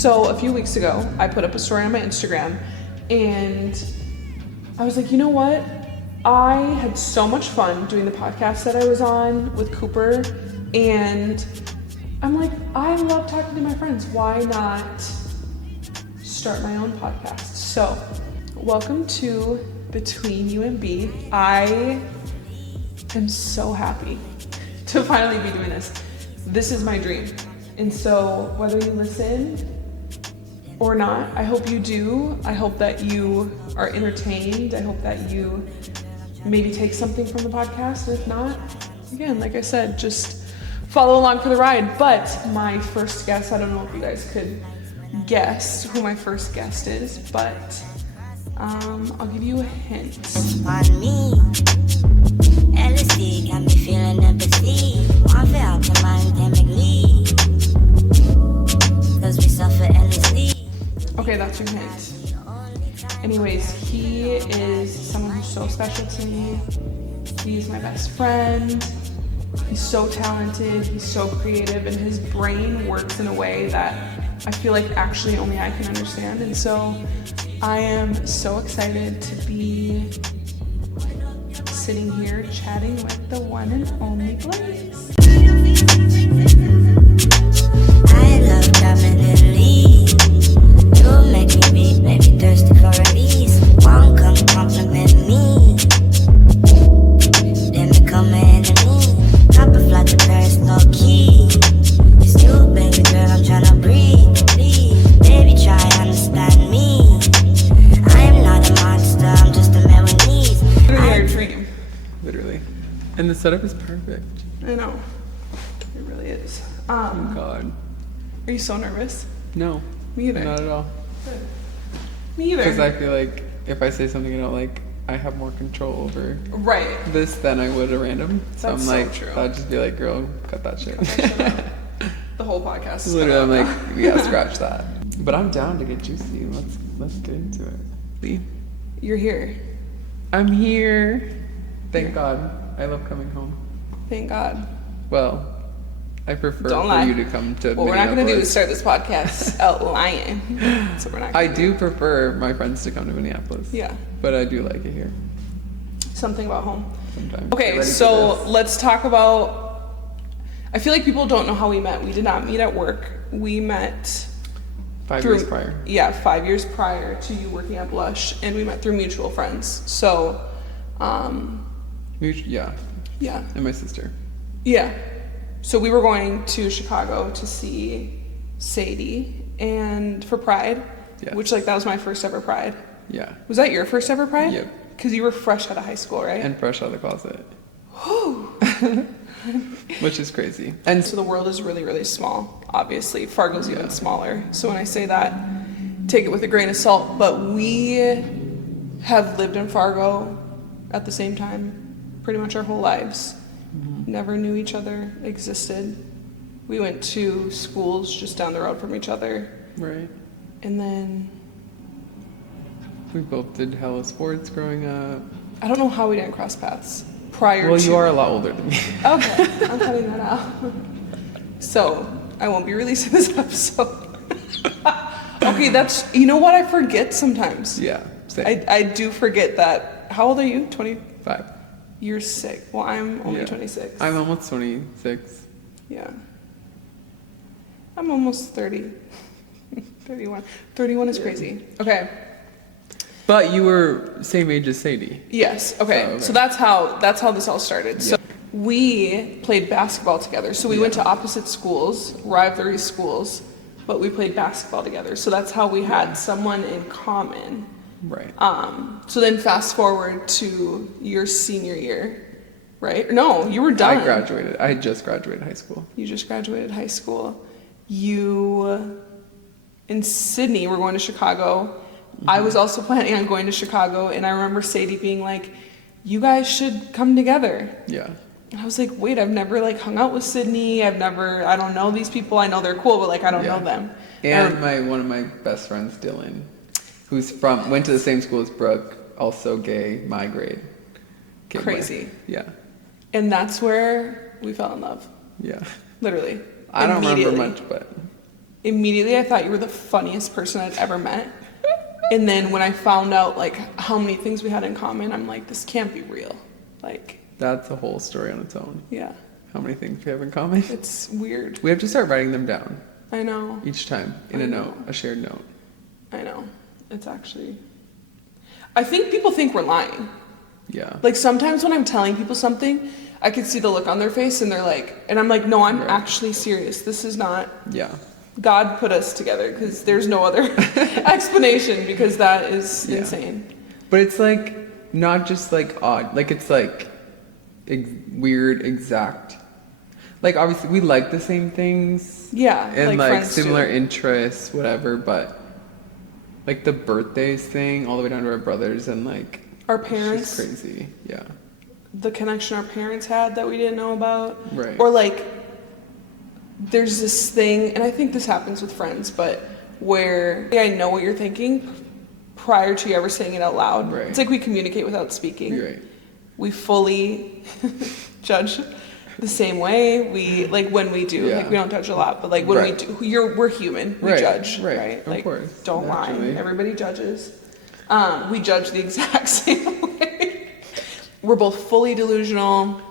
So a few weeks ago, I put up a story on my Instagram and I was like, you know what? I had so much fun doing the podcast that I was on with Cooper, and I'm like, I love talking to my friends. Why not start my own podcast? So, welcome to Between You and B. I am so happy to finally be doing this. This is my dream. And so, whether you listen or not, I hope you do. I hope that you are entertained. I hope that you maybe take something from the podcast. And if not, again, like I said, just follow along for the ride. But my first guest, I don't know if you guys could guess who my first guest is, but I'll give you a hint. On me, LSD got me feeling empathy. One for help to mind dynamically, cause we suffer LSD. Okay, that's your hint. Anyways, he is someone who's so special to me. He's my best friend. He's so talented, he's so creative, and his brain works in a way that I feel like actually only I can understand. And so I am so excited to be sitting here chatting with the one and only Blaize. I love coming in lead. You make me be, maybe thirsty for release. One come compliment me, then become an enemy. Top of like the Paris, no key. It's you, baby girl, I'm tryna breathe. Please, baby, try understand me. I am not a monster, I'm just a man with needs. Literally our dream. Literally. And the setup is perfect. I know. It really is. Oh God. Are you so nervous? No. Me either. Not at all. Good. Me either. Because I feel like if I say something I don't like, I have more control over Right. this than I would a random. So That's I'm so like, true. I'll just be like, girl, cut that shit. Cut that shit out. The whole podcast is Literally, I'm cut out like, yeah, scratch that. But I'm down to get juicy. Let's get into it. See? You're here. I'm here. Thank God. I love coming home. Thank God. Well, I prefer Don't for lie. you to come to What we're not going to do is Minneapolis. start this podcast out lying. So we're not I gonna do prefer my friends to come to Minneapolis. Yeah. But I do like it here Something about home. sometimes. Get Okay, ready for so this. let's talk about. I feel like people don't know how we met. We did not meet at work. We met 5 through, years prior. Yeah, 5 years prior to you working at Blush, and we met through mutual friends. So, Yeah, yeah, and my sister. yeah. So we were going to Chicago to see Sadie and for Pride, Yes. which like that was my first ever Pride. Yeah, Was that your first ever Pride? Yep. Because you were fresh out of high school, right? and fresh out of the closet. Which is crazy. And so the world is really, really small, obviously. Fargo's even smaller. So when I say that, take it with a grain of salt. But we have lived in Fargo at the same time pretty much our whole lives. Never knew each other existed. We went to schools just down the road from each other. Right. And then, We both did hella sports growing up. I don't know how we didn't cross paths prior to... Well, you are a lot older than me. Okay, I'm cutting that out. So, I won't be releasing this episode. Okay, that's, you know what I forget sometimes? Yeah, same. I do forget that. How old are you? 25? 5. You're sick. Well, I'm only Yeah. 26. I'm almost 26. Yeah. I'm almost 30. 31. 31 is crazy. Okay. But you were same age as Sadie. Yes. Okay. Oh, okay. So that's how this all started. So we played basketball together. So we went to opposite schools, rivalry schools, but we played basketball together. So that's how we had someone in common. Right. So then fast forward to your senior year, right? No, you were done. I graduated. I had just graduated high school. You just graduated high school. You, in Sydney, we're going to Chicago. I was also planning on going to Chicago, and I remember Sadie being like, you guys should come together. Yeah. And I was like, wait, I've never like hung out with Sydney. I don't know these people. I know they're cool, but like I don't know them. And one of my best friends, Dylan, went to the same school as Brooke, also gay, my grade. Gay Crazy. boy. Yeah. And that's where we fell in love. Yeah. Literally. I don't remember Immediately. much, but immediately I thought you were the funniest person I'd ever met. And then when I found out like how many things we had in common, I'm like, this can't be real. Like, that's a whole story on its own. Yeah. How many things we have in common? It's weird. We have to start writing them down. I know. Each time in a note, a shared note. I know. It's actually, I think people think we're lying. Yeah. Like sometimes when I'm telling people something, I can see the look on their face and they're like, and I'm like, no, I'm actually serious. This is not. Yeah. God put us together because there's no other explanation because that is insane. But it's like not just like odd, like it's like weird, exact. Like obviously we like the same things. Yeah. And like similar too. interests, whatever, but like the birthdays thing all the way down to our brothers and like our parents. It's just crazy. Yeah. The connection our parents had that we didn't know about. Right. Or like there's this thing, and I think this happens with friends, but where I know what you're thinking prior to you ever saying it out loud. Right. It's like we communicate without speaking. Right. We fully judge the same way. We like when we do, like we don't judge a lot, but like when we do, we're human. We judge, right? Of course. Don't lie. Everybody judges. We judge the exact same way. We're both fully delusional.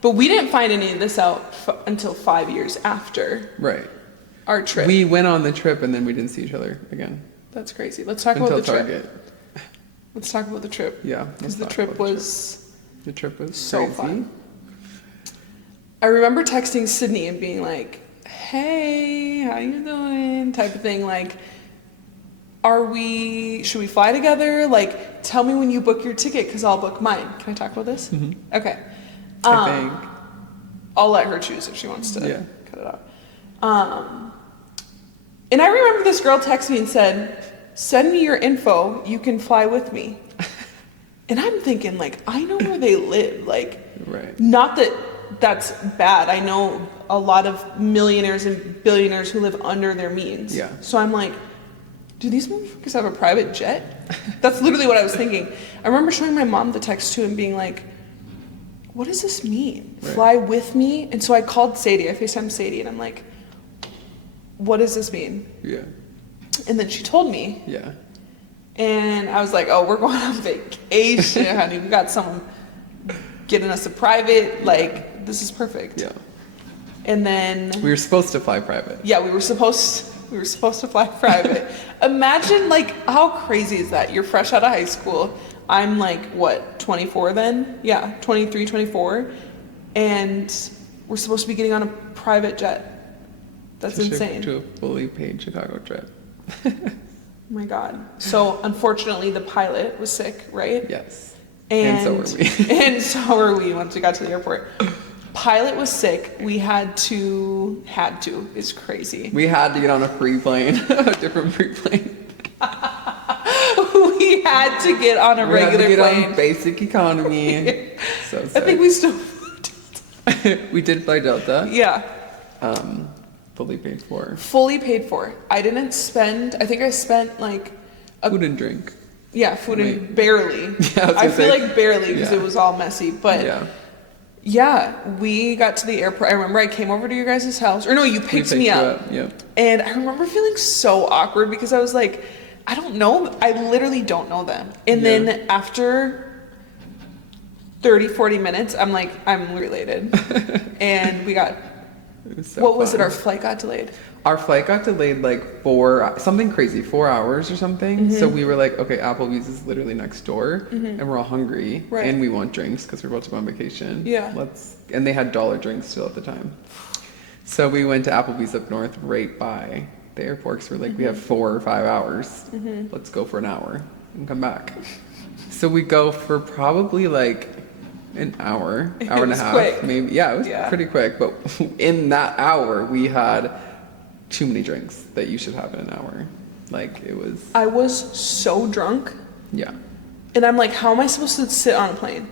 But we didn't find any of this out until 5 years after our trip. We went on the trip and then we didn't see each other again. That's crazy. Let's talk about the trip. Let's talk about the trip. Yeah. Because the trip was so crazy. Fun. I remember texting Sydney and being like, hey, how you doing? Type of thing. Like, should we fly together? Like, tell me when you book your ticket because I'll book mine. Can I talk about this? Mm-hmm. Okay. I think. I'll let her choose if she wants to cut it out. And I remember this girl texted me and said, send me your info, you can fly with me. And I'm thinking, like, I know where they live. Like, not that that's bad. I know a lot of millionaires and billionaires who live under their means. Yeah. So I'm like, do these motherfuckers have a private jet? That's literally what I was thinking. I remember showing my mom the text too and being like, what does this mean? Fly with me? And so I called Sadie. I FaceTimed Sadie and I'm like, what does this mean? Yeah. And then she told me. Yeah. And I was like, oh, we're going on vacation, honey. We got someone getting us a private. Like, this is perfect. Yeah. And then we were supposed to fly private. Yeah, we were supposed to fly private. Imagine, like, how crazy is that? You're fresh out of high school. I'm like, what, 24 then? Yeah, 23, 24. And we're supposed to be getting on a private jet. That's insane. To a fully paid Chicago trip. Oh my God. So, unfortunately, the pilot was sick, right? Yes. And so were we. And so were we once we got to the airport. Pilot was sick. We had to. It's crazy. We had to get on a free plane, a different free plane. We had to get on a regular plane. We had to get on basic economy. So sick. I think we still we did fly Delta. Yeah. Fully paid for. Fully paid for. I didn't spend. I think I spent like food and drink. Yeah, food and barely. Yeah, I feel like barely because it was all messy. But yeah, we got to the airport. I remember I came over to your guys' house. Or no, you picked me up. Yeah. And I remember feeling so awkward because I was like, I don't know. I literally don't know them. And then after 30, 40 minutes, I'm like, I'm related. And we got, was it? Our flight got delayed. Our flight got delayed like 4 hours or something. Mm-hmm. So we were like, okay, Applebee's is literally next door, and we're all hungry, and we want drinks because we're about to go on vacation. Yeah. And they had dollar drinks still at the time. So we went to Applebee's up north, right by the airport. So we're like, we have 4 or 5 hours. Let's go for an hour and come back. So we go for probably like an hour and a half, quick. maybe. Yeah, it was pretty quick. But in that hour, we had too many drinks that you should have in an hour. Like, it was... I was so drunk. Yeah. And I'm like, how am I supposed to sit on a plane?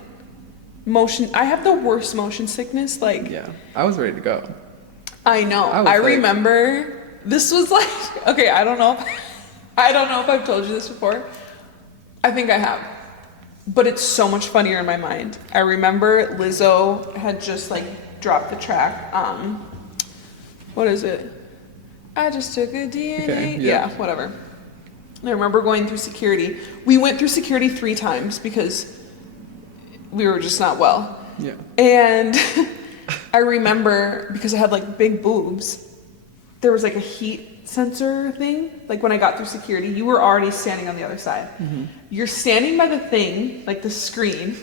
I have the worst motion sickness. Like... Yeah. I was ready to go. I know. I remember... This was like... Okay, I don't know if I've told you this before. I think I have. But it's so much funnier in my mind. I remember Lizzo had just, like, dropped the track. What is it? I just took a DNA. Okay, yeah, yeah. whatever. I remember going through security. We went through security 3 times because we were just not well. Yeah. And I remember, because I had like big boobs, there was like a heat sensor thing. Like when I got through security, you were already standing on the other side. Mm-hmm. You're standing by the thing, like the screen,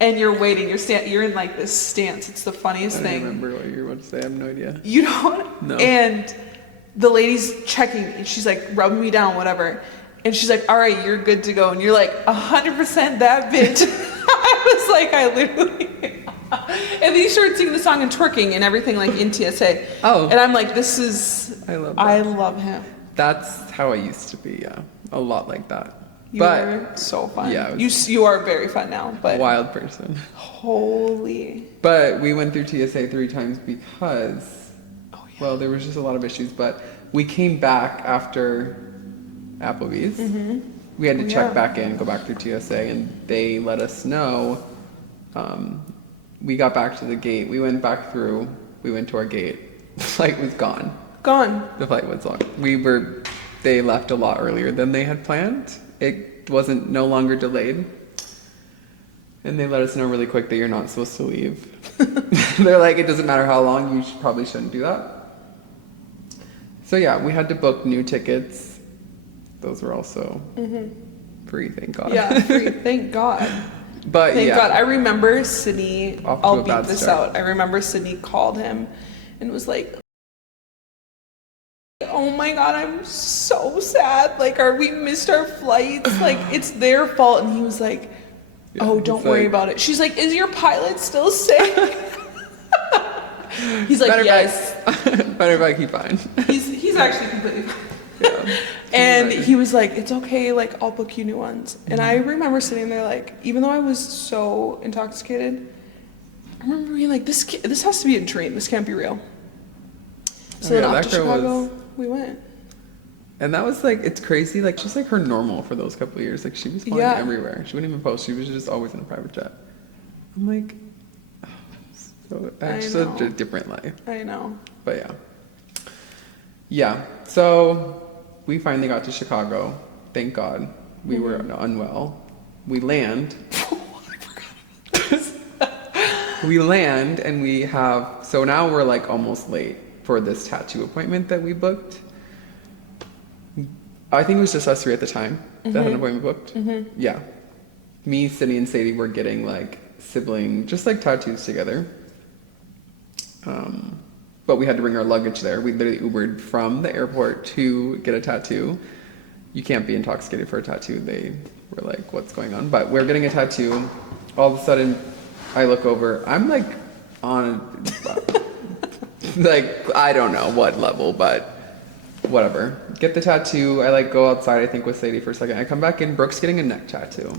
and you're waiting. You're in like this stance. It's the funniest I thing. don't remember what you were about to say. I have no idea. You don't? No. And the lady's checking me. She's like rubbing me down, whatever. And she's like, all right, you're good to go. And you're like, 100% that bitch. I was like, I literally... And then you started singing the song and twerking and everything like in TSA. Oh. And I'm like, this is... I love that. I love him. That's how I used to be, yeah. A lot like that. You are so fun. Yeah. You are very fun now, but... Wild person. Holy... But we went through TSA 3 times because... Oh, yeah. Well, there was just a lot of issues, but we came back after Applebee's. Mm-hmm. We had to check Yeah. back in, go back through TSA, and they let us know. We got back to the gate. We went back through. We went to our gate. The flight was gone. Gone. The flight was gone. They left a lot earlier than they had planned. It wasn't no longer delayed. And they let us know really quick that you're not supposed to leave. They're like, it doesn't matter how long, you probably shouldn't do that. So yeah, we had to book new tickets. Those were also free, thank God. Yeah, free. Thank God. But Thank yeah. God. I remember Sydney, Off to I'll a beat bad this start. out. I remember Sydney called him and was like, oh my God, I'm so sad. Like, we missed our flights. Like, it's their fault. And he was like, Yeah, oh, he's don't worry like- about it. She's like, is your pilot still sick? He's like, Better yes. Better if I keep fine. He's actually completely fine. Yeah. And He's he was like, it's okay, like, I'll book you new ones. And I remember sitting there, like, even though I was so intoxicated, I remember being like, this has to be a dream. This can't be real. So then yeah, off that to girl Chicago, was- we went. And that was like, it's crazy. Like, she's like her normal for those couple of years. Like, she was flying Yeah. everywhere. She wouldn't even post. She was just always in a private jet. I'm like, oh, so that's such a know. different life. I know. But yeah. Yeah. So we finally got to Chicago. Thank God. We were unwell. We land. We land and we have, so now we're like almost late for this tattoo appointment that we booked. I think it was just us 3 at the time that had an appointment booked. Yeah. Me, Sydney, and Sadie were getting like sibling, just like tattoos together. But we had to bring our luggage there. We literally Ubered from the airport to get a tattoo. You can't be intoxicated for a tattoo. They were like, what's going on? But we're getting a tattoo. All of a sudden, I look over. I'm like on, like, I don't know what level, but whatever. Get the tattoo. I like go outside, I think, with Sadie for a second. I come back in. Brooke's getting a neck tattoo.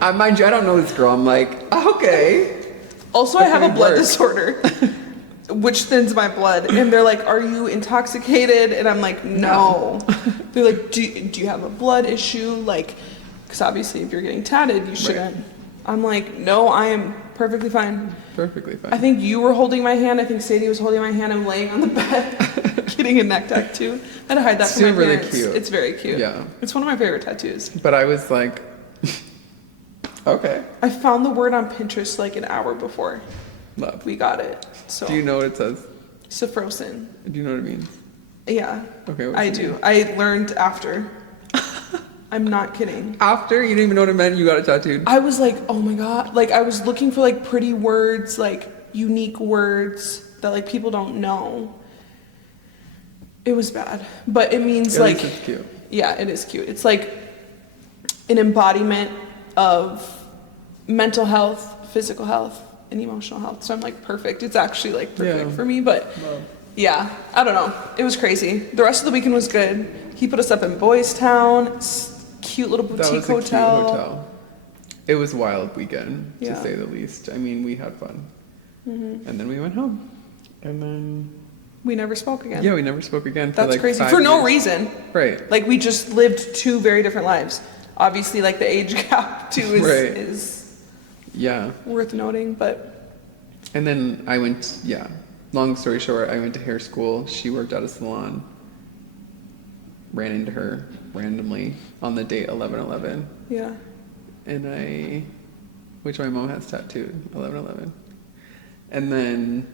Mind you, I don't know this girl. I'm like, okay. Also, I have a Okay, blood work. disorder, which thins my blood. And they're like, are you intoxicated? And I'm like, no. They're like, do you have a blood issue? Like, because obviously if you're getting tatted, you shouldn't. I'm like, no, I am perfectly fine. Perfectly fine. I think you were holding my hand. I think Sadie was holding my hand. I'm laying on the bed, getting a neck tattoo. I had to hide that from my Still really parents. cute. It's very cute. Yeah. It's one of my favorite tattoos. But I was like, okay. I found the word on Pinterest like an hour before Love. we got it. So Do you know what it says? Safrosin. Do you know what it means? Yeah. Okay. what's I it do. mean? I learned after. I'm not kidding. After you didn't even know what it meant, you got it tattooed. I was like, oh my God. Like, I was looking for like pretty words, like unique words that like people don't know. It was bad. But it means At like, least it's cute. yeah, it is cute. It's like an embodiment of mental health, physical health, and emotional health. So I'm like, perfect. It's actually like perfect Yeah. for me. But yeah, I don't know. It was crazy. The rest of the weekend was good. He put us up in Boys Town, cute little That boutique was a hotel. cute hotel. It was a wild weekend, Yeah. to say the least. I mean, we had fun. And then we went home. And then, We never spoke again. yeah, we never spoke again for That's like crazy. 5 For no years. reason. Right. Like, we just lived 2 very different lives. Obviously, like, the age gap, too, Right. is Yeah. worth noting, but And then I went, yeah. long story short, I went to hair school. She worked at a salon. Ran into her randomly on the date 11/11. Yeah. And which my mom has tattooed, 11/11. And then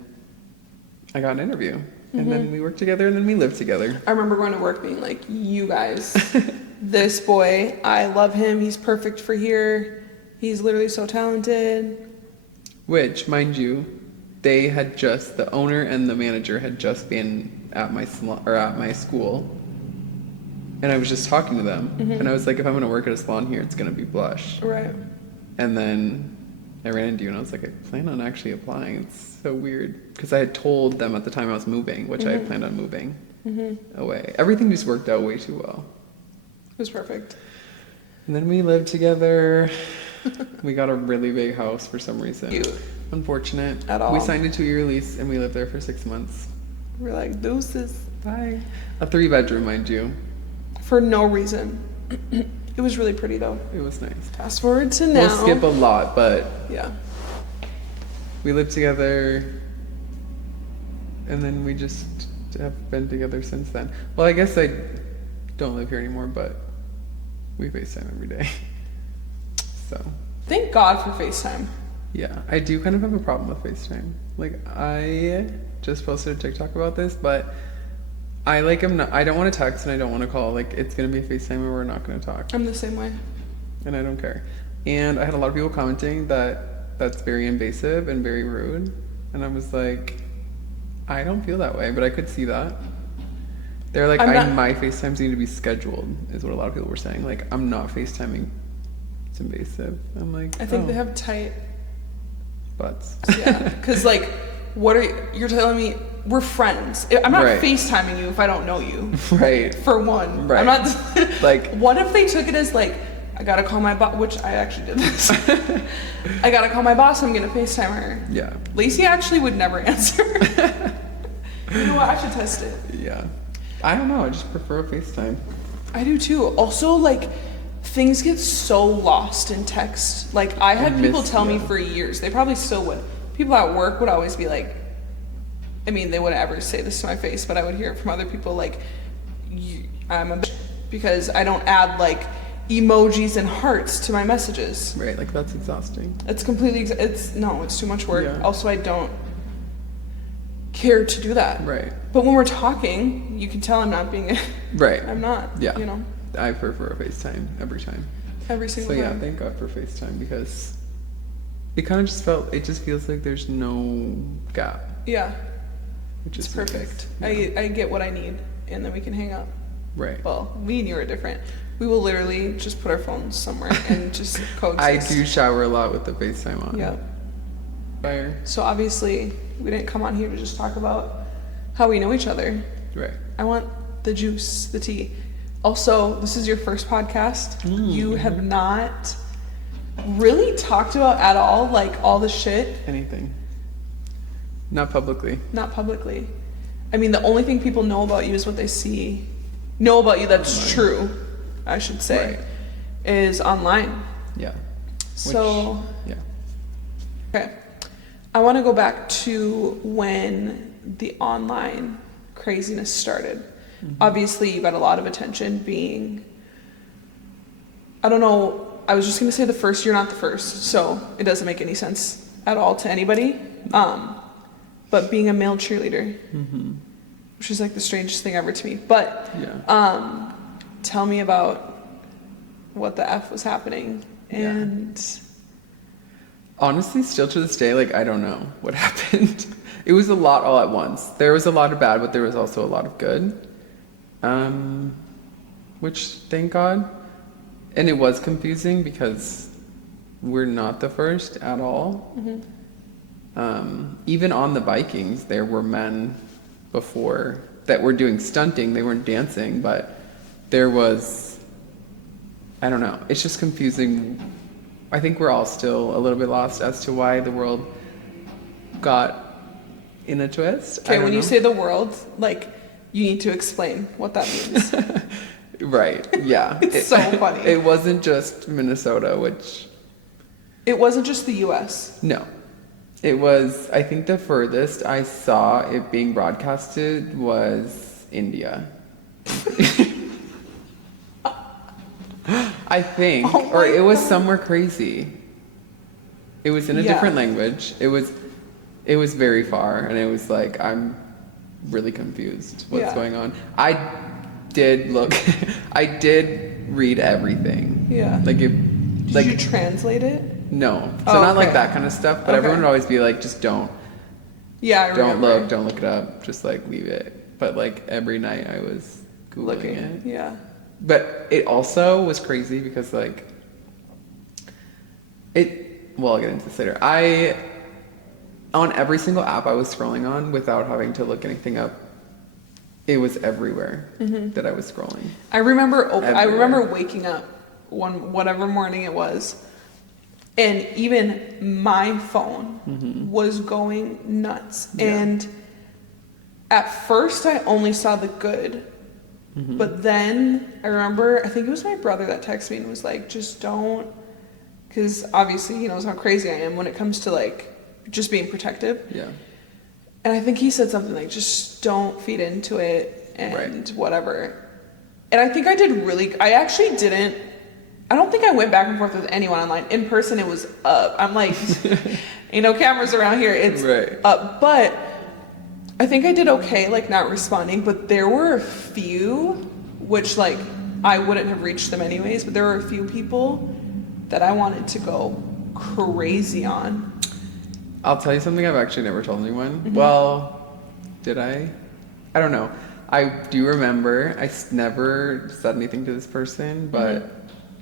I got an interview. And then we worked together, and then we lived together. I remember going to work being like, you guys, this boy, I love him. He's perfect for here. He's literally so talented. Which, mind you, the owner and the manager had just been at my salon, or at my school. And I was just talking to them. And I was like, if I'm going to work at a salon here, it's going to be Blush. Right. And then I ran into you, and I was like, I plan on actually applying. It's so weird. Because I had told them at the time I was moving, which I had planned on moving away. Everything just worked out way too well. It was perfect. And then we lived together. We got a really big house for some reason. Cute. Unfortunate. At all. We signed a 2-year lease, and we lived there for 6 months. We're like, deuces. Bye. A 3-bedroom, mind you. For no reason. It was really pretty though. It was nice. Fast forward to now. We'll skip a lot, but Yeah. we lived together, and then we just have been together since then. Well, I guess I don't live here anymore, but we FaceTime every day. So, Thank God for FaceTime. yeah, I do kind of have a problem with FaceTime. Like, I just posted a TikTok about this, but I don't want to text and I don't want to call. Like, it's going to be a FaceTime and we're not going to talk. I'm the same way. And I don't care. And I had a lot of people commenting that that's very invasive and very rude. And I was like, I don't feel that way, but I could see that. They're like, my FaceTimes need to be scheduled, is what a lot of people were saying. Like, I'm not FaceTiming. It's invasive. I'm like, I think they have tight butts. Yeah, because like, you're telling me we're friends. I'm not FaceTiming you if I don't know you. Right. For one. Right. I'm not like, what if they took it as like, I gotta call my boss, which I actually did this. I gotta call my boss, I'm gonna FaceTime her. Yeah. Lacey actually would never answer. You know what, I should test it. Yeah. I don't know, I just prefer a FaceTime. I do too. Also, like, things get so lost in text. Like, I had people tell me for years, they probably still would. People at work would always be like, I mean, they wouldn't ever say this to my face, but I would hear it from other people like, I'm a bitch because I don't add like emojis and hearts to my messages. Right, like that's exhausting. It's completely, it's too much work. Yeah. Also, I don't care to do that. Right. But when we're talking, you can tell I'm not being, right. I'm not, yeah. You know. I prefer a FaceTime every time. Every single time. So yeah, thank God for FaceTime because it kind of it just feels like there's no gap. Yeah. Which is it's perfect. Nice. Yeah. I get what I need, and then we can hang out. Right. Well, me and you are different. We will literally just put our phones somewhere and just coexist. I do shower a lot with the FaceTime on. Yeah. Fire. So obviously, we didn't come on here to just talk about how we know each other. Right. I want the juice, the tea. Also, this is your first podcast. You have not really talked about at all, like all the shit. Anything. Not publicly. Not publicly. I mean, the only thing people know about you is what they know about you that's true, I should say, is online. Yeah. So, yeah. Okay. I want to go back to when the online craziness started. Obviously, you got a lot of attention being, I don't know, I was just going to say the first, you're not the first, so it doesn't make any sense at all to anybody. But being a male cheerleader, which is like the strangest thing ever to me. But tell me about what the F was happening. And honestly, still to this day, like, I don't know what happened. It was a lot all at once. There was a lot of bad, but there was also a lot of good. Which, thank God. And it was confusing because we're not the first at all. Even on the Vikings, there were men before that were doing stunting. They weren't dancing, but there was, I don't know. It's just confusing. I think we're all still a little bit lost as to why the world got in a twist. Okay, when you say the world, like, you need to explain what that means. Right, yeah. It's so funny. It wasn't just Minnesota, which... It wasn't just the U.S.? No. It was, I think the furthest I saw it being broadcasted was India. I think, Oh or my it was God. somewhere crazy. It was in a Yeah. different language. It was very far, and it was like, I'm really confused. What's Yeah. going on? I did look, I did read everything. Yeah. Like it, Did like you translate it? no, so Oh, not like okay. that kind of stuff. But Okay. everyone would always be like, just don't Yeah, don't look it up. Just like leave it. But like every night I was Googling looking. it. Yeah. But it also was crazy because like well, I'll get into this later. On every single app I was scrolling on without having to look anything up, it was everywhere that I was scrolling. I remember Everywhere. waking up whatever morning it was, and even my phone was going nuts. Yeah. And at first I only saw the good. But then I remember, I think it was my brother that texted me and was like, just don't, because obviously he knows how crazy I am when it comes to like just being protective. Yeah. And I think he said something like, just don't feed into it and Right. whatever. And I think I don't think I went back and forth with anyone online. In person, it was up. I'm like, ain't no cameras around here. It's Right. up. But I think I did okay, like not responding. But there were a few, which like I wouldn't have reached them anyways, but there were a few people that I wanted to go crazy on. I'll tell you something I've actually never told anyone. Well, did I? I don't know. I do remember, never said anything to this person, but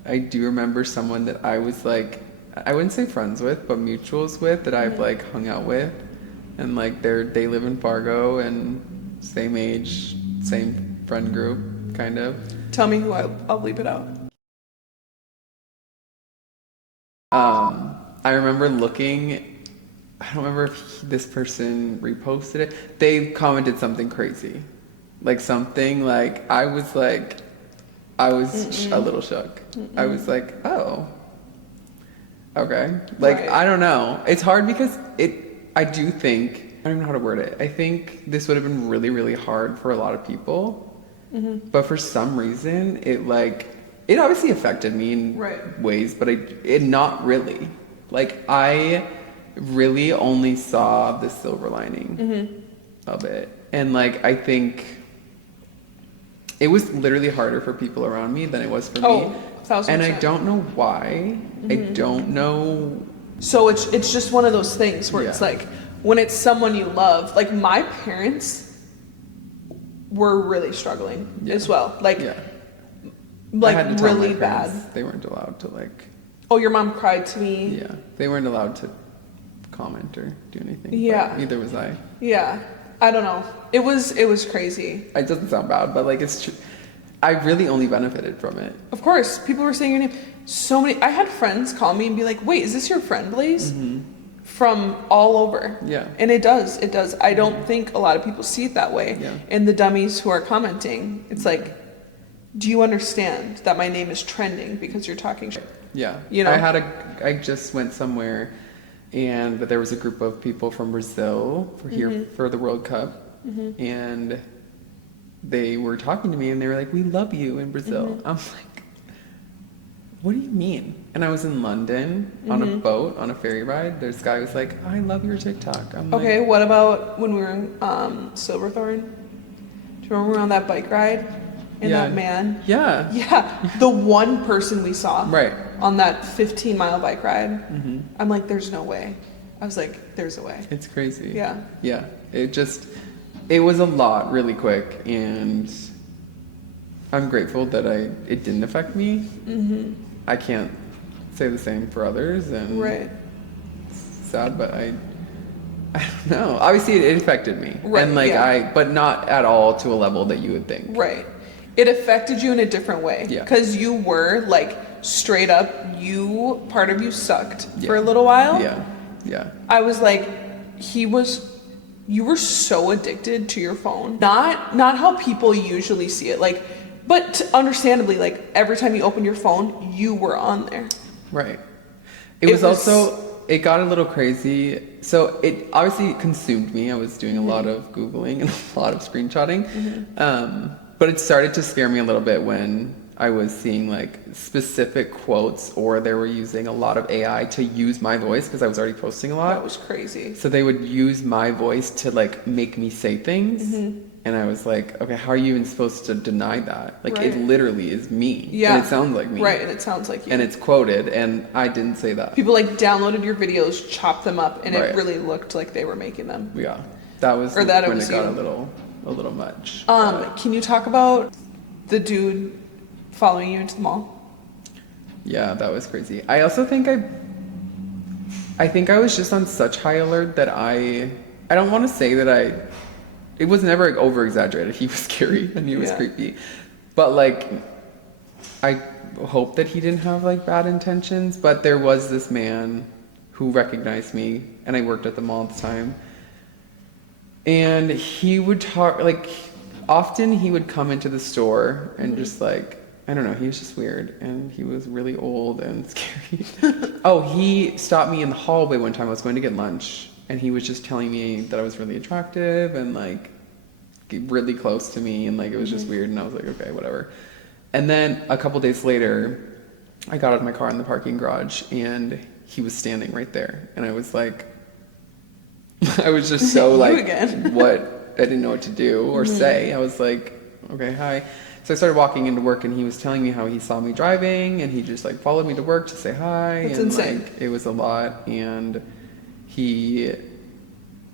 I do remember someone that I was like, I wouldn't say friends with, but mutuals with, that I've like hung out with. And like they live in Fargo and same age, same friend group, kind of. Tell me who I'll bleep it out. I remember looking, I don't remember if this person reposted it. They commented something crazy. Like something like, I was a little shook. I was like, oh, okay. Like, Right. I don't know. It's hard because I do think, I don't know how to word it. I think this would have been really, really hard for a lot of people. But for some reason, it obviously affected me in Right. ways, but it not really. Like, I really only saw the silver lining of it. And like, I think it was literally harder for people around me than it was for me. 1,000%. And I don't know why. I don't know. So it's just one of those things where it's Yeah. like when it's someone you love, like my parents were really struggling as well. Like Yeah. I had to tell my really parents bad. They weren't allowed to like, Oh, your mom cried to me. yeah, they weren't allowed to comment or do anything. Yeah. But neither was I. Yeah. I don't know. It was crazy. It doesn't sound bad, but like it's true. I really only benefited from it. Of course, people were saying your name. I had friends call me and be like, "Wait, is this your friend, Blaize?" From all over. Yeah. And it does. I don't think a lot of people see it that way. Yeah. And the dummies who are commenting, it's like, do you understand that my name is trending because you're talking shit? Yeah. You know? I just went somewhere and there was a group of people from Brazil for the World Cup. And they were talking to me and they were like, "We love you in Brazil." I'm like, "What do you mean?" And I was in London on a boat, on a ferry ride. This guy was like, "I love your TikTok." I'm Okay, like, what about when we were in Silverthorne? Do you remember we were on that bike ride? And Yeah. that man? yeah. Yeah, the one person we saw Right. on that 15-mile bike ride. I'm like, there's no way. I was like, there's a way. It's crazy. Yeah. Yeah. It was a lot really quick, and I'm grateful that it didn't affect me. I can't say the same for others, and Right. it's sad, but I don't know. Obviously, it affected me, Right, and like yeah. but not at all to a level that you would think. Right. It affected you in a different way. Yeah. Because you were like straight up, part of you sucked for a Yeah. little while. Yeah. Yeah. I was like, you were so addicted to your phone. Not how people usually see it. Like, but understandably, like every time you opened your phone, you were on there. Right. It It was was- also, it got a little crazy so it obviously consumed me. I was doing a lot of Googling and a lot of screenshotting. But it started to scare me a little bit when I was seeing like specific quotes, or they were using a lot of AI to use my voice because I was already posting a lot. That was crazy. So they would use my voice to like make me say things. And I was like, okay, how are you even supposed to deny that? Like, it literally is me. Yeah. And it sounds like me. Right, and it sounds like you. And it's quoted, and I didn't say that. People like downloaded your videos, chopped them up, and Right. it really looked like they were making them. Yeah. That was Or that it when was it got you. a little much. Can you talk about the dude following you into the mall? Yeah, that was crazy. I also think I think I was just on such high alert that I don't want to say that it was never like over exaggerated. He was scary and he was creepy. But like I hope that he didn't have like bad intentions, but there was this man who recognized me, and I worked at the mall at the time. And he would talk like often he would come into the store and just like, I don't know, he was just weird, and he was really old and scary. Oh, he stopped me in the hallway one time. I was going to get lunch, and he was just telling me that I was really attractive and like really close to me, and like it was just weird, and I was like, okay, whatever. And then a couple days later, I got out of my car in the parking garage, and he was standing right there, and I was like, I was just so like, what? I didn't know what to do or say. I was like, okay, hi. So I started walking into work, and he was telling me how he saw me driving, and he just like followed me to work to say hi. That's and insane. Like, it was a lot, and he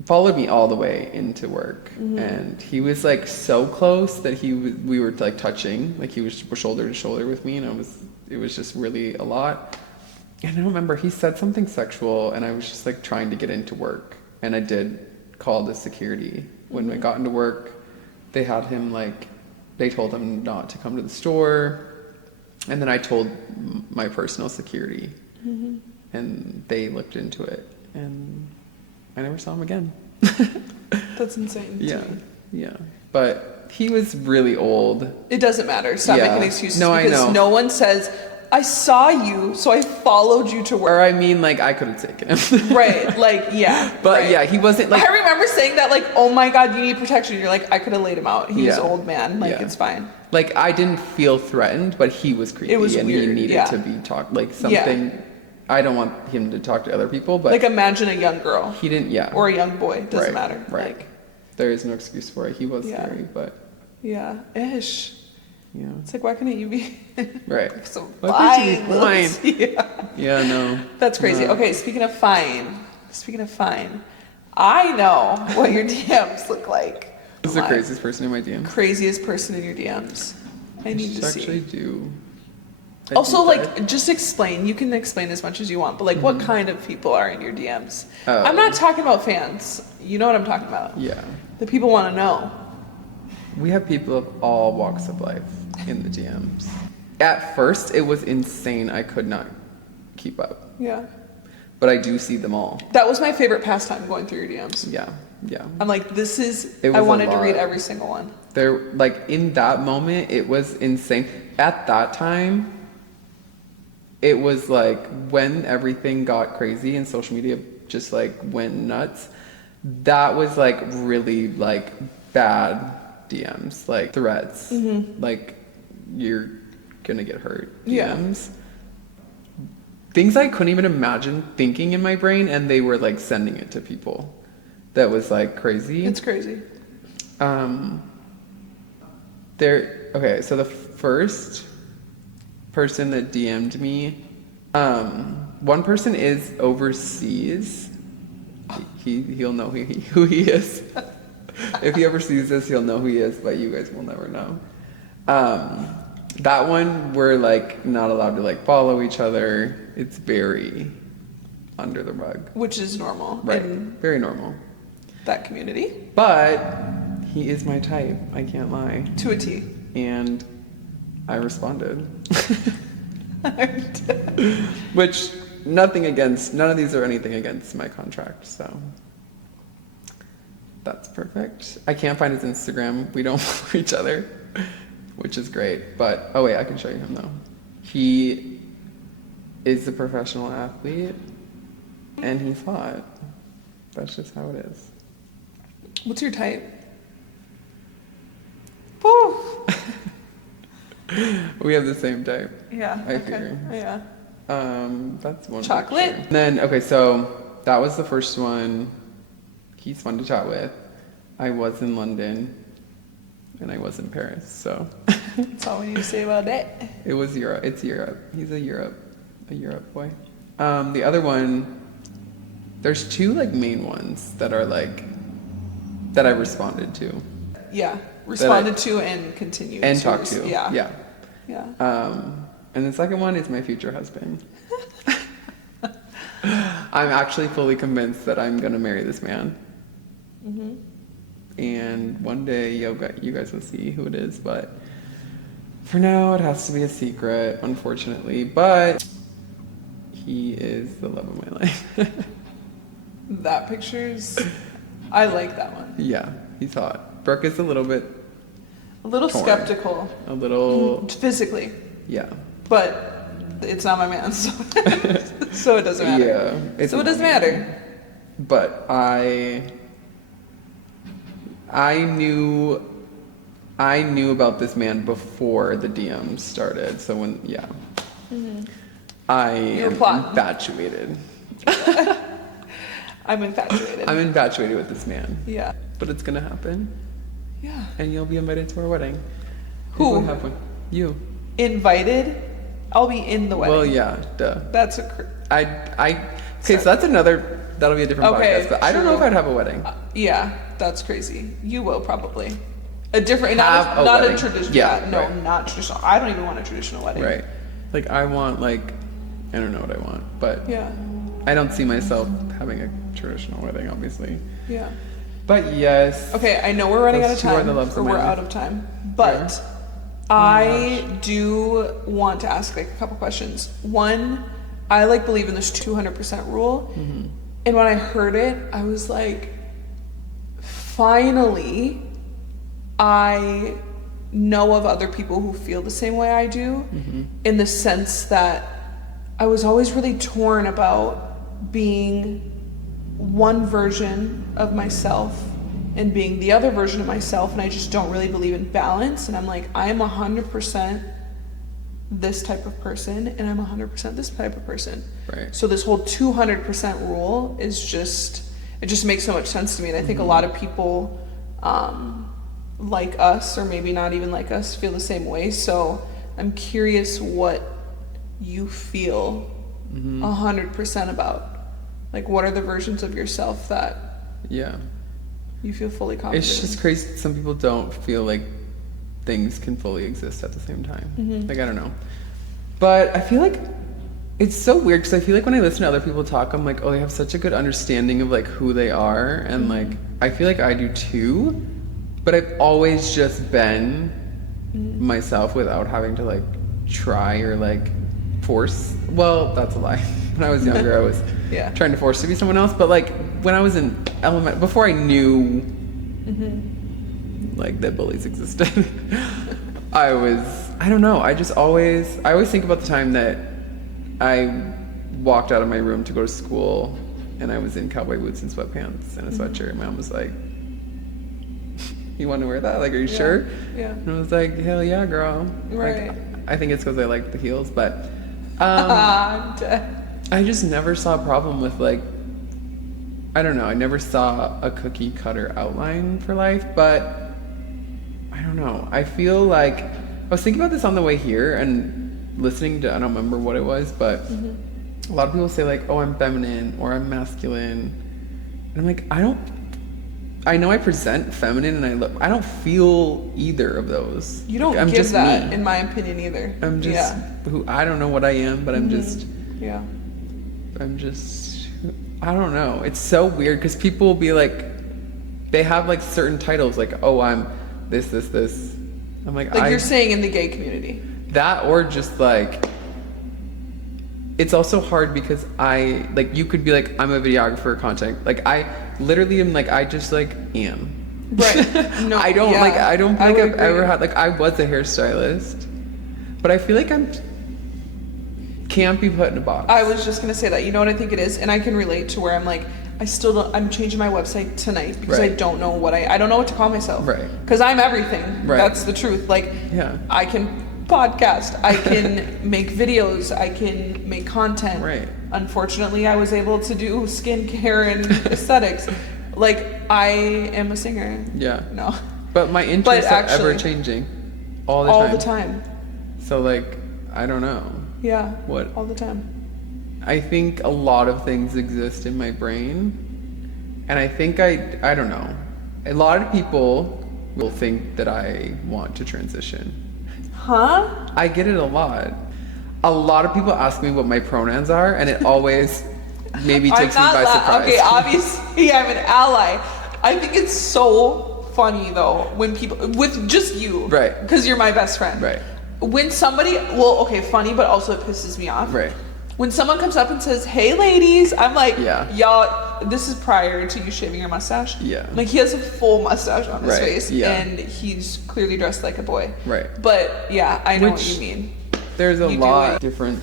followed me all the way into work, and he was like so close that we were like touching, like he was shoulder to shoulder with me, and it was just really a lot. And I don't remember, he said something sexual, and I was just like trying to get into work, and I did call the security. When I got into work, they had him like, they told him not to come to the store, and then I told my personal security, and they looked into it, and I never saw him again. That's insane. Yeah. But he was really old. It doesn't matter. Stop making excuses. No, because I know. No one says, I saw you, so I followed you to work. Or I mean, like, I could have taken him. Right, like, yeah. But right. yeah, he wasn't like... I remember saying that, like, oh my God, you need protection. You're like, I could have laid him out. He's old man. Like, it's fine. Like, I didn't feel threatened, but he was creepy. It was and weird. He needed to be talked, like, something... Yeah. I don't want him to talk to other people, but... Like, imagine a young girl. He didn't, Or a young boy. Doesn't matter. Right. Like, there is no excuse for it. He was scary, but... Yeah. Ish. Yeah. It's like, why couldn't you be... Right. Some Why fines. Yeah, no. That's crazy. No. Okay, speaking of fine, I know what your DMs look like. Who's the craziest person in my DMs? Craziest person in your DMs. I need to actually see. do. Also, like, just explain. You can explain as much as you want, but like, what kind of people are in your DMs? I'm not talking about fans. You know what I'm talking about. Yeah. The people want to know. We have people of all walks of life in the DMs. At first, it was insane. I could not keep up. Yeah. But I do see them all. That was my favorite pastime, going through your DMs. Yeah. I'm like, this is, It was I a wanted to lot. read every single one. There, like, in that moment, it was insane. At that time, it was like when everything got crazy and social media just like went nuts, that was like really like bad DMs, like threats, like you're gonna get hurt DMs. Things I couldn't even imagine thinking in my brain, and they were like sending it to people. That was like crazy. It's crazy. Okay, so the first person that DM'd me, one person is overseas. He'll know who he is. If he ever sees this, he'll know who he is, but you guys will never know. That one, we're like not allowed to like follow each other. It's very under the rug. Which is normal. Right, In very normal. that community. But he is my type, I can't lie. To a T. And I responded. Which, none of these are anything against my contract, so that's perfect. I can't find his Instagram. We don't follow each other, which is great. But, oh wait, I can show you him though. He is a professional athlete, and he fought. That's just how it is. What's your type? Woo! We have the same type. Yeah. I figure. Yeah. That's one. Chocolate? Picture. Then, okay, so that was the first one. He's fun to chat with. I was in London, and I was in Paris, so. That's all we need to say about that. It was Europe. It's Europe. He's a Europe boy. The other one, there's two like main ones that are like, that I responded to. Yeah. Responded to and continued and to. talked to. Yeah. Yeah. And the second one is my future husband. I'm actually fully convinced that I'm gonna marry this man. Mm-hmm. And one day you guys will see who it is, but for now it has to be a secret, unfortunately. But he is the love of my life. That picture's, I like that one. Yeah, he's hot. Brooke is a little bit A little torn. skeptical. A little Physically. Yeah. But it's not my man, so, so it doesn't matter. Yeah. So it doesn't matter. But I knew about this man before the DMs started. So when I am infatuated. I'm infatuated. I'm infatuated with this man. Yeah. But it's gonna happen. Yeah. And you'll be invited to our wedding. Who? Will happen? You. Invited? I'll be in the wedding. Well, yeah, duh. That's okay, so that's that'll be a different podcast, but I don't know if I'd have a wedding. Yeah, that's crazy. You will probably. A different, Have not wedding. a traditional. Yeah, no, right. not traditional. I don't even want a traditional wedding. Right. Like I want I don't know what I want, but Yeah. I don't see myself having a traditional wedding, obviously. Yeah. But yes. Okay, I know we're running out of Those two are time, the loves or of my we're life. out of time, but Yeah. I do want to ask like a couple questions. One, I believe in this 200% rule, Mm-hmm. and when I heard it, I was like, finally, I know of other people who feel the same way I do, in the sense that I was always really torn about being one version of myself and being the other version of myself, and I just don't really believe in balance. And I'm like, I am 100% this type of person, and I'm 100% this type of person. Right. So this whole 200% rule is just makes so much sense to me. And I think a lot of people like us, or maybe not even like us, feel the same way. So I'm curious what you feel 100% about. Like, what are the versions of yourself that Yeah. you feel fully confident It's just crazy that some people don't feel like things can fully exist at the same time. Like, I don't know. But I feel like it's so weird because I feel like when I listen to other people talk, I'm like, oh, they have such a good understanding of like who they are. And like, I feel like I do too. But I've always just been myself without having to like try or like force. Well, that's a lie. When I was younger, I was Yeah. trying to force to be someone else. But like when I was in before I knew like that bullies existed, I don't know. I always think about the time that I walked out of my room to go to school and I was in cowboy boots and sweatpants and a sweatshirt. And my mom was like, you want to wear that? Like, are you sure? Yeah. And I was like, hell yeah, girl. Right. Like, I think it's because I like the heels, but I'm dead. I just never saw a problem with like, I don't know. I never saw a cookie cutter outline for life, but I don't know. I feel like I was thinking about this on the way here and listening to, I don't remember what it was, but a lot of people say like, oh, I'm feminine or I'm masculine. And I'm like, I know I present feminine and I don't feel either of those. You don't I'm give just that, me. in my opinion, either. I'm just I don't know what I am, but I'm just Yeah. I don't know. It's so weird because people will be like, they have like certain titles, like, oh, I'm this. I'm like You're saying in the gay community. that, or just like, it's also hard because you could be like, I'm a videographer, content. Like I literally am like, I just like am. Right. No. I don't yeah. think I I've would agree. ever had, like I was a hairstylist, but I feel like can't be put in a box. I was just gonna say that. You know what I think it is, and I can relate to where I'm like, I still don't. I'm changing my website tonight because I Right. don't know what I don't know what to call myself. Right. Because I'm everything. Right. That's the truth. Like, Yeah. I can podcast. I can make videos. I can make content. Right. Unfortunately, I was able to do skincare and aesthetics. Like, I am a singer. Yeah. No. But my interests are actually- ever changing. All the All time. the time. So like, I don't know. Yeah. What? All the time. I think a lot of things exist in my brain. And I think I don't know. A lot of people will think that I want to transition. Huh? I get it a lot. A lot of people ask me what my pronouns are, and it always maybe takes me by surprise. Okay, obviously I'm an ally. I think it's so funny though when people, with just you, Right. Because you're my best friend, Right. When somebody, well, okay, funny, but also it pisses me off, Right. When someone comes up and says, "Hey, ladies," I'm like, Yeah. y'all. This is prior to you shaving your mustache. Yeah. Like he has a full mustache on his Right, face, yeah. and he's clearly dressed like a boy. Right. But yeah, I know what Which- you mean. There's a You do lot it. of different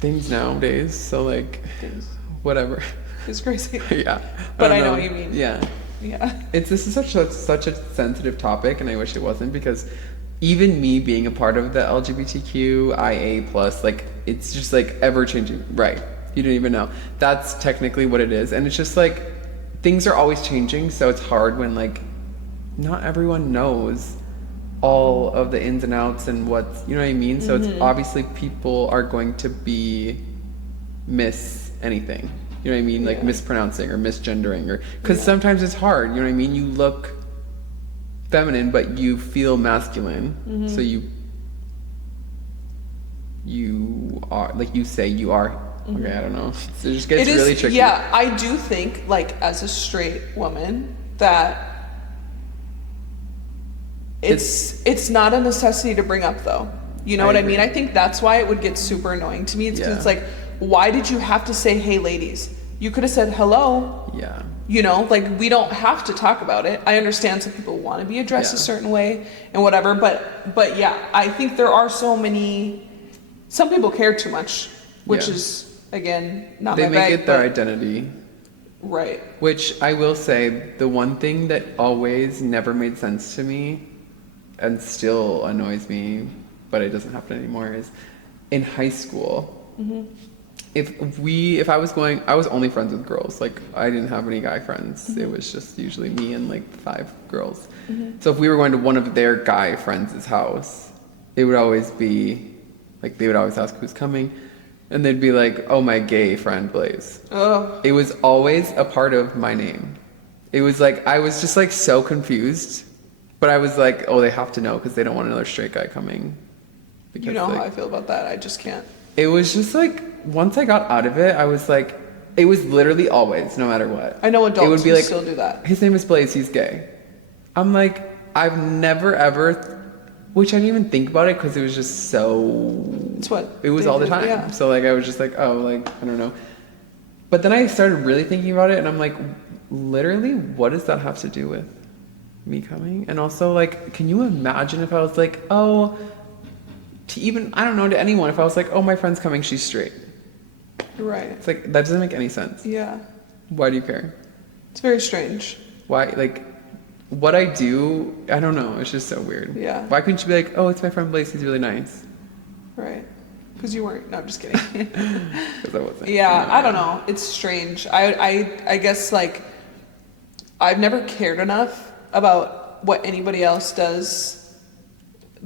things nowadays, so like, whatever. It's crazy. Yeah. But don't I know what you mean. Yeah. Yeah. This is such a sensitive topic, and I wish it wasn't, because even me being a part of the LGBTQIA plus, like, it's just like ever changing. Right. You don't even know. That's technically what it is. And it's just like things are always changing, so it's hard when like not everyone knows all of the ins and outs and what's, you know what I mean? So it's obviously people are going to be miss anything. You know what I mean? Like mispronouncing or misgendering, or because sometimes it's hard. You know what I mean? You look feminine, but you feel masculine. So you are, like you say, you are. Okay, I don't know. So it just gets really tricky. Yeah, I do think, like, as a straight woman, that it's not a necessity to bring up, though. You know I what I agree. mean? I think that's why it would get super annoying to me. It's because Yeah. it's like, why did you have to say, "Hey, ladies"? You could have said hello. Yeah. You know, like, we don't have to talk about it. I understand some people want to be addressed a Yeah. certain way and whatever, but yeah, I think there are so many. Some people care too much, which Yeah. is, again, not They my make bag, it their but- identity. Right. Which I will say, the one thing that always never made sense to me and still annoys me, but it doesn't happen anymore, is in high school. If I was going, I was only friends with girls. Like, I didn't have any guy friends. It was just usually me and like 5 girls. So if we were going to one of their guy friends' house, it would always be like, they would always ask who's coming, and they'd be like, "Oh, my gay friend Blaize." Oh, It was always a part of my name. It was like, I was just like so confused, but I was like, oh, they have to know because they don't want another straight guy coming. Because, you know like, how I feel about that. I just can't. it was just like, once I got out of it, I was like, it was literally always, no matter what. I know adults it would be who like, still do that. His name is Blaize, he's gay. I'm like, I've never ever, which I didn't even think about it because it was just so, It's what it was they all the do, time. yeah. So like, I was just like, oh, like, I don't know. But then I started really thinking about it, and I'm like, literally, what does that have to do with me coming? And also, like, can you imagine if I was like, oh, to even, I don't know, to anyone, if I was like, oh, my friend's coming, she's straight. Right. It's like, that doesn't make any sense. Yeah. Why do you care? It's very strange. Why, like, what I do, I don't know, it's just so weird. Yeah. Why couldn't you be like, oh, it's my friend Blaize, he's really nice? Right. Because you weren't. No, I'm just kidding. Because I wasn't. Yeah, I don't know. It's strange. I guess, like, I've never cared enough about what anybody else does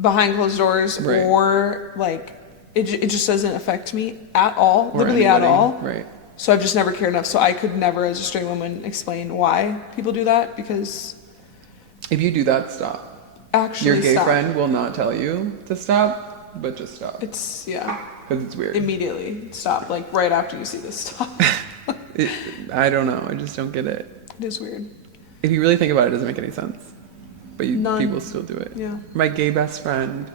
behind closed doors, Right. or like it just doesn't affect me at all, Or literally at anybody. all. Right. So I've just never cared enough. So I could never, as a straight woman, explain why people do that, because If you do that, stop. actually Your gay stop. friend will not tell you to stop, but just stop. It's, yeah, Because it's weird. immediately stop, like right after you see this stop. I don't know. I just don't get it. It is weird. If you really think about it, it doesn't make any sense. But None. people still do it. Yeah. My gay best friend.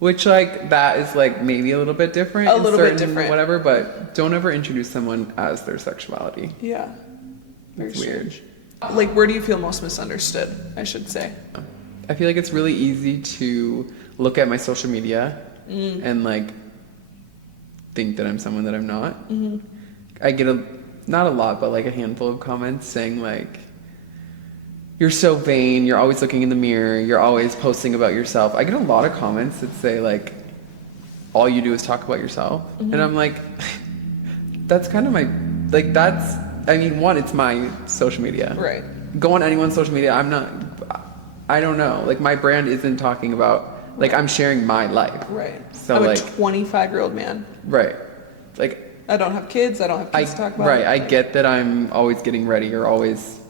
Which, like, that is, like, maybe a little bit different. A in little bit certain different. Whatever, but don't ever introduce someone as their sexuality. Yeah. Very It's weird. strange. Like, where do you feel most misunderstood, I should say? I feel like it's really easy to look at my social media and, like, think that I'm someone that I'm not. I get not a lot, but like a handful of comments saying like, you're so vain, you're always looking in the mirror, you're always posting about yourself. I get a lot of comments that say like, all you do is talk about yourself. And I'm like, that's kind of my, like that's, I mean, one, it's my social media. Right. Go on anyone's social media, I don't know. Like my brand isn't talking about, like I'm sharing my life. Right. So I'm like, a 25-year-old man. right. Like, I don't have kids. I don't have kids to talk about. Right. I get that I'm always getting ready or always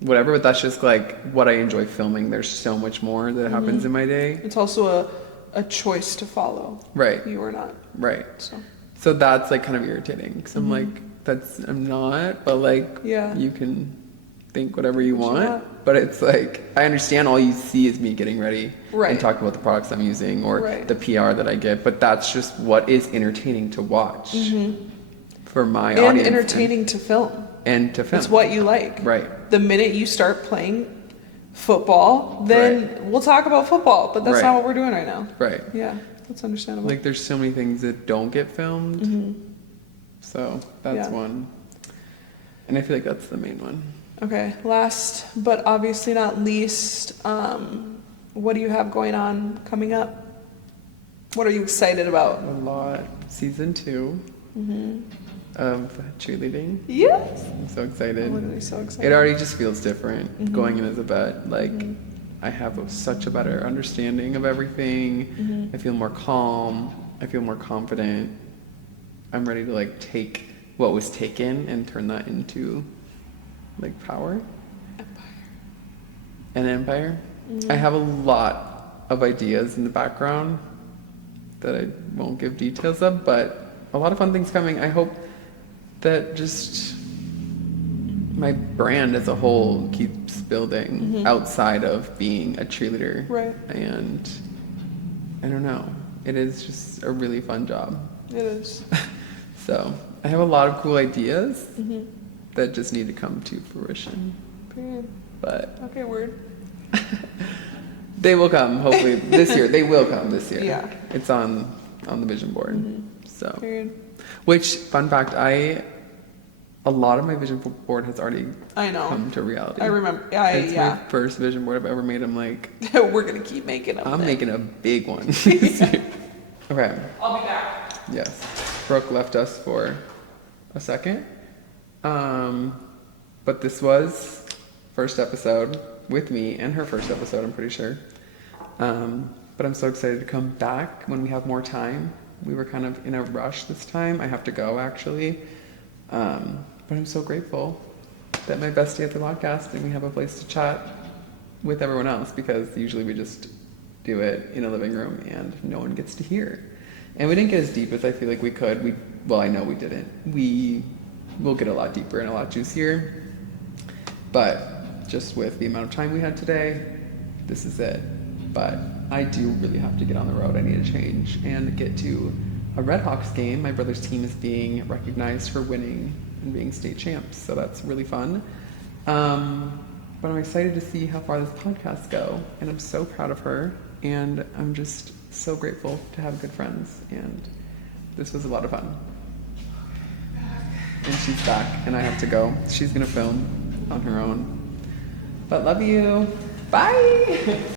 whatever, but that's just like what I enjoy filming. There's so much more that happens in my day. It's also a choice to follow. Right. You or not. Right. So So that's like kind of irritating because I'm like, I'm not, but like, Yeah. you can think whatever you want. want. But it's like, I understand all you see is me getting ready Right. and talking about the products I'm using or Right. the PR that I get, but that's just what is entertaining to watch for my and audience. entertaining to film. And to film. It's what you like. Right. The minute you start playing football, then we'll talk about football. But that's Right. not what we're doing right now. Right. Yeah, that's understandable. Like there's so many things that don't get filmed. So that's Yeah. one. And I feel like that's the main one. Okay, last but obviously not least, what do you have going on coming up? What are you excited about? A lot. Season 2 of cheerleading. Yes. I'm so I'm excited. literally so excited. It already just feels different going in as a vet. Like I have such a better understanding of everything. I feel more calm. I feel more confident. I'm ready to like take what was taken and turn that into like power. An empire. I have a lot of ideas in the background that I won't give details of, but a lot of fun things coming. I hope that just my brand as a whole keeps building outside of being a cheerleader. Right. And I don't know. It is just a really fun job. It is. So I have a lot of cool ideas that just need to come to fruition. Period. But Okay, word. they will come hopefully this year. They will come this year. Yeah. It's on the vision board. So, Period. which fun fact, a lot of my vision board has already I know. come to reality. I remember. It's Yeah. my first vision board I've ever made. I'm like, We're gonna keep making them. I'm making a big one. Okay. I'll be back. Yes. Brooke left us for a second. But this was first episode with me and her first episode, I'm pretty sure. But I'm so excited to come back when we have more time. We were kind of in a rush this time. I have to go actually. But I'm so grateful that my bestie at the podcast and we have a place to chat with everyone else because usually we just do it in a living room and no one gets to hear. And we didn't get as deep as I feel like we could. Well, I know we didn't. We will get a lot deeper and a lot juicier. But just with the amount of time we had today, this is it. But I do really have to get on the road. I need to change and get to a Red Hawks game. My brother's team is being recognized for winning and being state champs, so that's really fun. But I'm excited to see how far this podcast go, and I'm so proud of her, and I'm just so grateful to have good friends, and this was a lot of fun. And she's back, and I have to go. She's gonna film on her own. But love you. Bye!